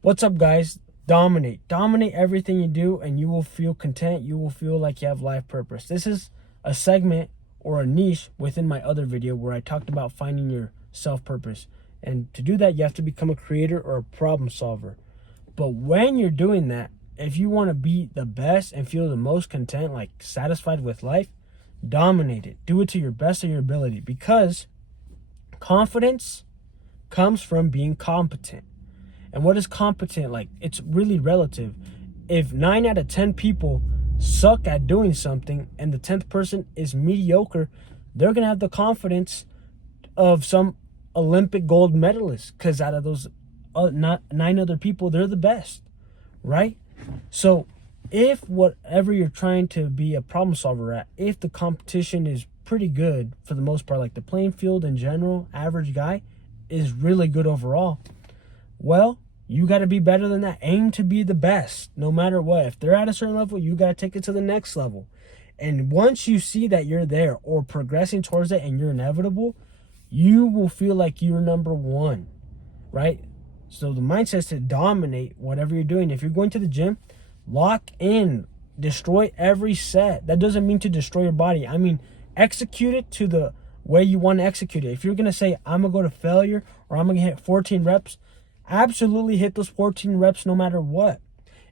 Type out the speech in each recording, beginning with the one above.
What's up, guys? Dominate everything you do, and you will feel content. You will feel like you have life purpose. This is a segment or a niche within my other video where I talked about finding your self-purpose. And to do that, you have to become a creator or a problem solver. But when you're doing that, if you want to be the best and feel the most content, like satisfied with life, dominate it. Do it to your best of your ability, because confidence comes from being competent. And what is competent? Like, it's really relative. If 9 out of 10 people suck at doing something and the 10th person is mediocre, they're going to have the confidence of some Olympic gold medalist, because out of those not 9 other people, they're the best, right? So if whatever you're trying to be a problem solver at, if the competition is pretty good for the most part, like the playing field in general, average guy is really good overall, well, you got to be better than that. Aim to be the best no matter what. If they're at a certain level, you got to take it to the next level. And once you see that you're there or progressing towards it and you're inevitable, you will feel like you're number one, right? So the mindset is to dominate whatever you're doing. If you're going to the gym, lock in, destroy every set. That doesn't mean to destroy your body. I mean, execute it to the way you want to execute it. If you're going to say, I'm going to go to failure, or I'm going to hit 14 reps, absolutely hit those 14 reps no matter what.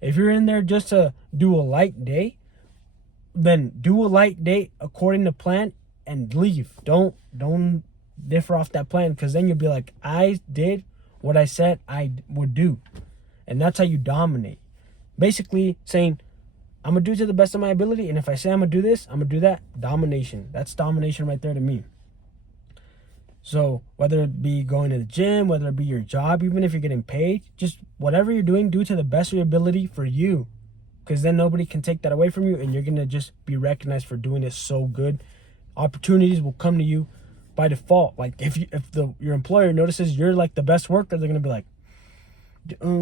If you're in there just to do a light day, then do a light day according to plan and leave. Don't differ off that plan, because then you'll be like, I did what I said I would do. And that's how you dominate. Basically saying, I'm going to do it to the best of my ability, and if I say I'm going to do this, I'm going to do that. Domination. That's domination right there to me. So whether it be going to the gym, whether it be your job, even if you're getting paid, just whatever you're doing, do it to the best of your ability for you. Because then nobody can take that away from you, and you're going to just be recognized for doing it so good. Opportunities will come to you by default. Like if your employer notices you're like the best worker, they're going to be like,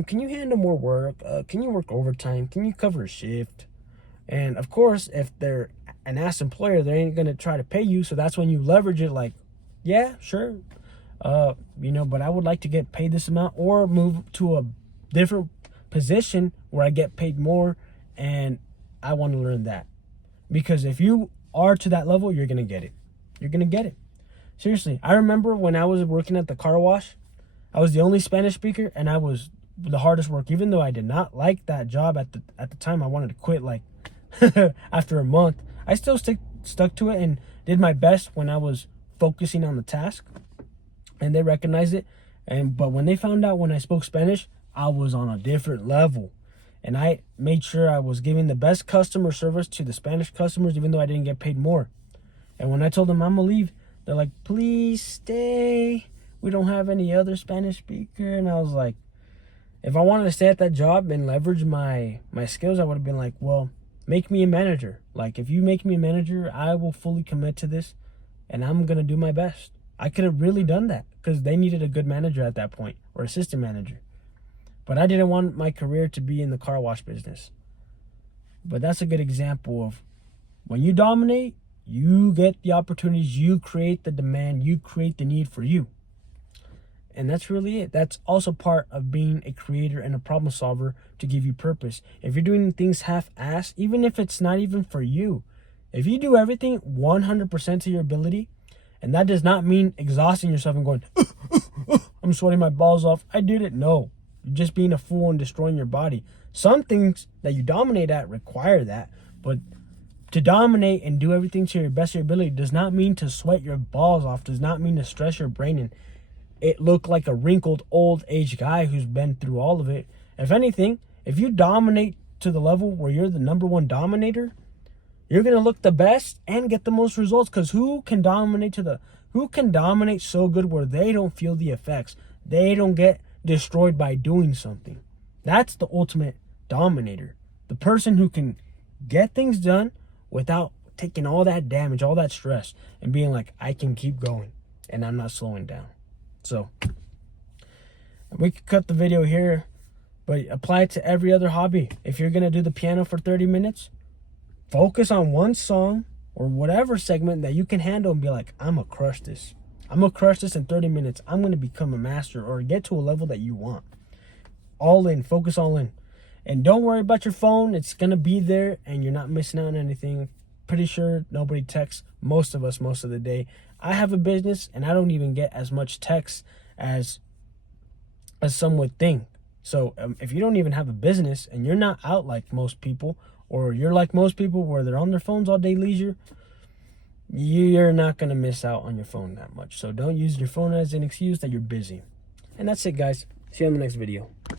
can you handle more work? Can you work overtime? Can you cover a shift? And of course, if they're an ass employer, they ain't going to try to pay you. So that's when you leverage it, like, yeah, sure. But I would like to get paid this amount, or move to a different position where I get paid more, and I want to learn that. Because if you are to that level, you're going to get it. You're going to get it. Seriously, I remember when I was working at the car wash, I was the only Spanish speaker, and I was the hardest work. Even though I did not like that job at the time, I wanted to quit like after a month. I still stuck to it and did my best when I was focusing on the task, and they recognized it. But when they found out when I spoke Spanish, I was on a different level, and I made sure I was giving the best customer service to the Spanish customers, even though I didn't get paid more. And when I told them I'm gonna leave, they're like, please stay, we don't have any other Spanish speaker. And I was like, if I wanted to stay at that job and leverage my skills, I would have been like, well, make me a manager. Like, if you make me a manager, I will fully commit to this, and I'm going to do my best. I could have really done that, because they needed a good manager at that point, or assistant manager. But I didn't want my career to be in the car wash business. But that's a good example of when you dominate, you get the opportunities, you create the demand, you create the need for you. And that's really it. That's also part of being a creator and a problem solver, to give you purpose. If you're doing things half-assed, even if it's not even for you, if you do everything 100% to your ability, and that does not mean exhausting yourself and going, I'm sweating my balls off, I did it. No, you're just being a fool and destroying your body. Some things that you dominate at require that, but to dominate and do everything to your best of your ability does not mean to sweat your balls off, does not mean to stress your brain and it look like a wrinkled old age guy who's been through all of it. If anything, if you dominate to the level where you're the number one dominator, you're going to look the best and get the most results. Because who can dominate so good where they don't feel the effects? They don't get destroyed by doing something. That's the ultimate dominator. The person who can get things done without taking all that damage, all that stress, and being like, I can keep going and I'm not slowing down. So we could cut the video here, but apply it to every other hobby. If you're going to do the piano for 30 minutes, focus on one song or whatever segment that you can handle and be like, I'm going to crush this. I'm going to crush this in 30 minutes. I'm going to become a master or get to a level that you want. all in, focus all in. And don't worry about your phone. It's going to be there and you're not missing out on anything. Pretty sure nobody texts most of us most of the day. I have a business and I don't even get as much text as some would think. So if you don't even have a business and you're not out like most people, or you're like most people where they're on their phones all day leisure, you're not going to miss out on your phone that much. So don't use your phone as an excuse that you're busy. And that's it, guys. See you on the next video.